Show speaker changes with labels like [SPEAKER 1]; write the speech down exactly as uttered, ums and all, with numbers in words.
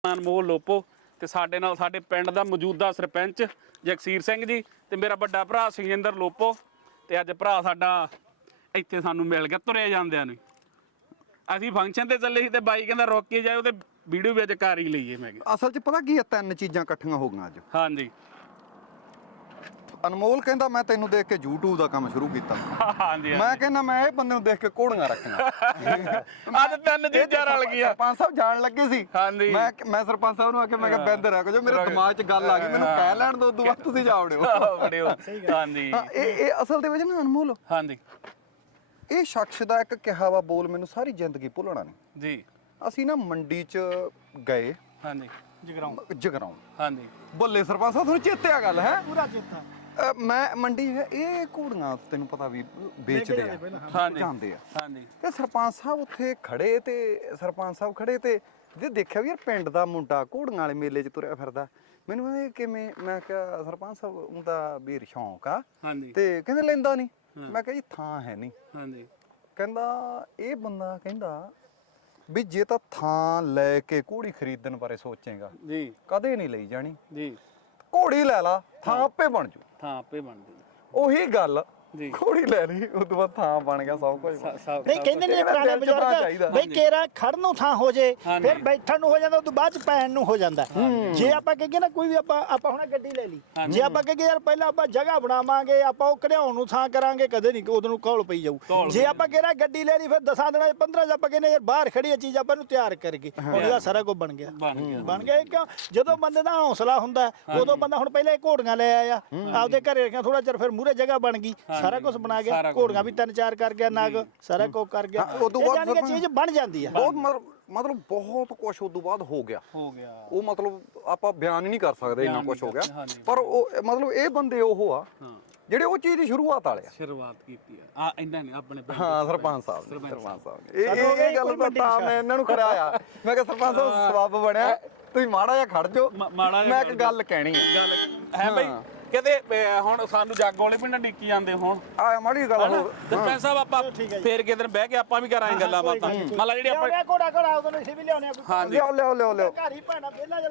[SPEAKER 1] ਅਨਮੋਲ ਲੋਪੋ ਤੇ ਸਾਡੇ ਨਾਲ ਸਾਡੇ ਪਿੰਡ ਦਾ ਮੌਜੂਦਾ ਸਰਪੰਚ ਜਗਸੀਰ ਸਿੰਘ ਜੀ ਤੇ ਮੇਰਾ ਵੱਡਾ ਭਰਾ ਸੁਖਜਿੰਦਰ ਲੋਪੋ ਤੇ ਅੱਜ ਭਰਾ ਸਾਡਾ ਇੱਥੇ ਸਾਨੂੰ ਮਿਲ ਗਿਆ ਤੁਰੇ ਜਾਂਦਿਆਂ ਨੇ। ਅਸੀਂ ਫੰਕਸ਼ਨ ਤੇ ਚੱਲੇ ਸੀ ਤੇ ਬਾਈ ਕਹਿੰਦਾ ਰੁਕ ਕੇ ਜਾਓ ਤੇ ਵੀਡੀਓ ਵਿੱਚ ਕਰ ਹੀ ਲਈਏ। ਮੈਂ ਕਿਹਾ
[SPEAKER 2] ਅਸਲ 'ਚ ਪਤਾ ਕੀ ਆ, ਤਿੰਨ ਚੀਜ਼ਾਂ ਇਕੱਠੀਆਂ ਹੋ ਗਈਆਂ ਅੱਜ।
[SPEAKER 1] ਹਾਂਜੀ।
[SPEAKER 2] ਅਨਮੋਲ ਕਹਿੰਦਾ ਮੈਂ ਤੈਨੂੰ ਦੇਖ ਕੇ YouTube ਦਾ ਕੰਮ ਸ਼ੁਰੂ ਕੀਤਾ।
[SPEAKER 1] ਹਾਂਜੀ।
[SPEAKER 2] ਮੈਂ ਕਹਿੰਦਾ ਮੈਂ ਇਹ ਬੰਦੇ ਨੂੰ ਦੇਖ ਕੇ ਘੋੜੀਆਂ ਰੱਖੀਆਂ।
[SPEAKER 1] ਅੱਜ ਤਿੰਨ ਚੀਜ਼ਾਂ ਰਲ ਗਈਆਂ।
[SPEAKER 2] ਸਰਪੰਚ ਸਾਹਿਬ ਜਾਣ ਲੱਗੇ ਸੀ।
[SPEAKER 1] ਹਾਂਜੀ।
[SPEAKER 2] ਮੈਂ ਮੈਂ ਸਰਪੰਚ ਸਾਹਿਬ ਨੂੰ ਆ ਕੇ ਮੈਂ ਕਿਹਾ ਬਿੰਦ ਰੱਖ ਜੋ, ਮੇਰੇ ਦਿਮਾਗ 'ਚ ਗੱਲ ਆ ਗਈ, ਮੈਨੂੰ ਕਹਿ ਲੈਣ ਦੋ, ਉਦੋਂ ਬਾਅਦ ਤੁਸੀਂ ਜਾ ਵੜਿਓ।
[SPEAKER 1] ਵੜਿਓ। ਹਾਂਜੀ।
[SPEAKER 2] ਇਹ ਇਹ ਅਸਲ ਦੇ ਵਿੱਚ ਨਾ ਅਨਮੋਲ,
[SPEAKER 1] ਹਾਂਜੀ, ਇਹ
[SPEAKER 2] ਸ਼ਖਸ ਦਾ ਇੱਕ ਕਿਹਾ ਵਾ ਬੋਲ ਮੈਨੂੰ ਸਾਰੀ ਜ਼ਿੰਦਗੀ ਭੁੱਲਣਾ ਨਹੀਂ
[SPEAKER 1] ਜੀ।
[SPEAKER 2] ਅਸੀਂ ਨਾ ਮੰਡੀ 'ਚ ਗਏ।
[SPEAKER 1] ਹਾਂਜੀ।
[SPEAKER 2] ਜਗਰਾਉਂ ਜਗਰਾਉਂ
[SPEAKER 1] ਹਾਂਜੀ।
[SPEAKER 2] ਬੱਲੇ ਸਰਪੰਚ ਸਾਹਿਬ ਤੁਹਾਨੂੰ ਚੇਤੇ ਆ ਗੱਲ ਹੈ?
[SPEAKER 3] ਪੂਰਾ ਚੇਤਾ।
[SPEAKER 2] ਮੈਂ ਮੰਡੀ ਇਹ ਘੋੜੀਆਂ ਤੈਨੂੰ ਪਤਾ ਵੀ ਵੇਚਦੇ ਆ, ਜਾਂਦੇ ਆ।
[SPEAKER 1] ਹਾਂਜੀ।
[SPEAKER 2] ਤੇ ਸਰਪੰਚ ਸਾਹਿਬ ਉੱਥੇ ਖੜੇ ਤੇ ਸਰਪੰਚ ਸਾਹਿਬ ਖੜੇ ਤੇ ਜੇ ਦੇਖਿਆ ਵੀ ਯਾਰ ਪਿੰਡ ਦਾ ਮੁੰਡਾ ਘੋੜੀਆਂ ਵਾਲੇ ਮੇਲੇ 'ਚ ਤੁਰਿਆ ਫਿਰਦਾ। ਮੈਨੂੰ ਕਹਿੰਦੇ ਕਿਵੇਂ? ਮੈਂ ਕਿਹਾ ਸਰਪੰਚ ਸਾਹਿਬ ਉਹਦਾ ਵੀਰ ਸ਼ੌਂਕ ਆ।
[SPEAKER 1] ਹਾਂਜੀ।
[SPEAKER 2] ਤੇ ਕਹਿੰਦੇ ਲੈਂਦਾ ਨਹੀਂ। ਮੈਂ ਕਿਹਾ ਜੀ ਥਾਂ ਹੈ ਨਹੀਂ।
[SPEAKER 1] ਹਾਂਜੀ।
[SPEAKER 2] ਕਹਿੰਦਾ ਇਹ ਬੰਦਾ ਕਹਿੰਦਾ ਵੀ ਜੇ ਤਾਂ ਥਾਂ ਲੈ ਕੇ ਘੋੜੀ ਖਰੀਦਣ ਬਾਰੇ ਸੋਚੇਗਾ
[SPEAKER 1] ਜੀ,
[SPEAKER 2] ਕਦੇ ਨਹੀਂ ਲਈ ਜਾਣੀ ਜੀ। ਘੋੜੀ ਲੈ ਲਾ, ਥਾਂ ਆਪੇ ਬਣ ਜੂ।
[SPEAKER 1] ਥਾਂ ਆਪੇ ਬਣ ਜੂ।
[SPEAKER 2] ਉਹੀ ਗੱਲ
[SPEAKER 1] ਜੀ।
[SPEAKER 2] ਘੋੜੀ ਲੈ ਲਈ, ਉਸ ਤੋਂ ਬਾਅਦ ਥਾਂ ਬਣ ਗਿਆ ਸਭ ਕੁਝ।
[SPEAKER 3] ਨਹੀਂ ਕਹਿੰਦੇ ਨੇ ਪੁਰਾਣੇ ਬਜ਼ੁਰਗ ਬਈ ਕੇਰਾ ਖੜਨ ਨੂੰ ਥਾਂ ਹੋ ਜੇ, ਫਿਰ ਬੈਠਣ ਨੂੰ ਹੋ ਜਾਂਦਾ, ਉਸ ਤੋਂ ਬਾਅਦ ਚ ਪੈਣ ਨੂੰ ਹੋ ਜਾਂਦਾ। ਜੇ ਆਪਾਂ ਕਹੀਏ ਨਾ ਕੋਈ ਵੀ ਆਪਾਂ ਆਪਾਂ ਹੁਣ ਗੱਡੀ ਲੈ ਲਈ, ਜੇ ਆਪਾਂ ਕਹੀਏ ਯਾਰ ਪਹਿਲਾਂ ਆਪਾਂ ਜਗ੍ਹਾ ਬਣਾਵਾਂਗੇ, ਆਪਾਂ ਉਹ ਘੜਿਆਉਣ ਨੂੰ ਥਾਂ ਕਰਾਂਗੇ, ਕਦੇ ਨਹੀਂ ਉਦੋਂ ਨੂੰ ਘੋਲ ਪਈ ਜਾਊ। ਜੇ ਆਪਾਂ ਕਿਹੜਾ ਗੱਡੀ ਲੈ ਲਈ, ਫਿਰ ਦਸਾਂ ਦਿਨਾਂ ਪੰਦਰਾਂ ਚ ਆਪਾਂ ਕਹਿੰਦੇ ਯਾਰ ਬਾਹਰ ਖੜੀ ਚੀਜ਼ ਆਪਾਂ ਨੂੰ ਤਿਆਰ ਕਰਕੇ, ਉਹਦਾ ਸਾਰਾ ਕੁਝ ਬਣ ਗਿਆ। ਬਣ ਗਿਆ ਕਿਉਂ? ਜਦੋਂ ਬੰਦੇ ਦਾ ਹੌਸਲਾ ਹੁੰਦਾ ਉਦੋਂ ਬੰਦਾ, ਹੁਣ ਪਹਿਲਾਂ ਘੋੜੀਆਂ ਲੈ ਆਇਆ ਆਪਦੇ ਘਰੇ ਰੱਖਿਆ, ਥੋੜਾ ਚਿਰ ਫਿਰ ਮੂਹਰੇ ਜਗ੍ਹਾ ਬਣ ਗਈ, ਸਾਰਾ ਕੁਝ ਬਣਾ ਗਿਆ। ਘੋੜੀਆਂ ਵੀ ਤਿੰਨ ਚਾਰ ਕਰ ਗਿਆ, ਨਗ ਸਾਰਾ ਕੁਝ ਕਰ ਗਿਆ, ਉਦੋਂ ਬਾਅਦ ਚੀਜ਼ ਬਣ ਜਾਂਦੀ ਹੈ।
[SPEAKER 2] ਬਹੁਤ ਮਤਲਬ ਬਹੁਤ ਕੁਝ ਉਦੋਂ ਬਾਅਦ ਹੋ ਗਿਆ ਹੋ ਗਿਆ ਉਹ ਮਤਲਬ ਆਪਾਂ ਬਿਆਨ ਹੀ ਨਹੀਂ ਕਰ ਸਕਦੇ, ਇੰਨਾ ਕੁਝ ਹੋ ਗਿਆ। ਪਰ ਉਹ ਮਤਲਬ ਇਹ ਬੰਦੇ ਉਹ ਆ ਜਿਹੜੇ ਉਹ ਚੀਜ਼ ਦੀ ਸ਼ੁਰੂਆਤ ਵਾਲੇ ਆ,
[SPEAKER 1] ਸ਼ੁਰੂਆਤ ਕੀਤੀ ਆ। ਆ ਇਹਨਾਂ ਨੇ ਆਪਣੇ
[SPEAKER 2] ਹਾਂ ਸਰਪੰਚ ਸਾਹਿਬ ਸਰਪੰਚ ਸਾਹਿਬ ਇਹ ਇਹ ਗੱਲ ਤਾਂ ਮੈਂ ਇਹਨਾਂ ਨੂੰ ਖੜਾਇਆ। ਮੈਂ ਕਿਹਾ ਸਰਪੰਚ ਸਾਹਿਬ ਸਬੱਬ ਬਣਿਆ, ਤੁਸੀਂ ਮਾੜਾ ਜਿਹਾ ਖੜ ਜਾਓ, ਮੈਂ ਇੱਕ ਗੱਲ ਕਹਿਣੀ ਆ।
[SPEAKER 1] ਗੱਲ ਹੈ ਬਈ, ਕਹਿੰਦੇ ਹੁਣ ਸਾਨੂੰ ਜਾਗੋ ਵਾਲੇ ਪਿੰਡ ਡਿੱਕੀ ਜਾਂਦੇ ਹੁਣ
[SPEAKER 2] ਆ ਮਾੜੀ ਗੱਲ ਹੋਰ
[SPEAKER 1] ਸਰਪੰਚ ਸਾਹਿਬ ਆਪਾਂ ਫੇਰ ਕਿਧਰ ਬਹਿ ਕੇ ਆਪਾਂ ਵੀ ਕਰਾਂਗੇ ਗੱਲਾਂ ਬਾਤਾਂ। ਮੰਨ ਲਾ ਜਿਹੜੀ ਆਪਾਂ
[SPEAKER 3] ਘੋੜਾ ਘੋੜਾ ਉਦੋਂ ਅਸੀਂ ਵੀ ਲਿਆਉਣੇ ਆ।
[SPEAKER 2] ਲਿਆਓ ਲਿਆਓ ਲਿਆਓ ਲਿਆਓ
[SPEAKER 3] ਘਰ ਹੀ ਭਾਣਾ ਪਹਿਲਾਂ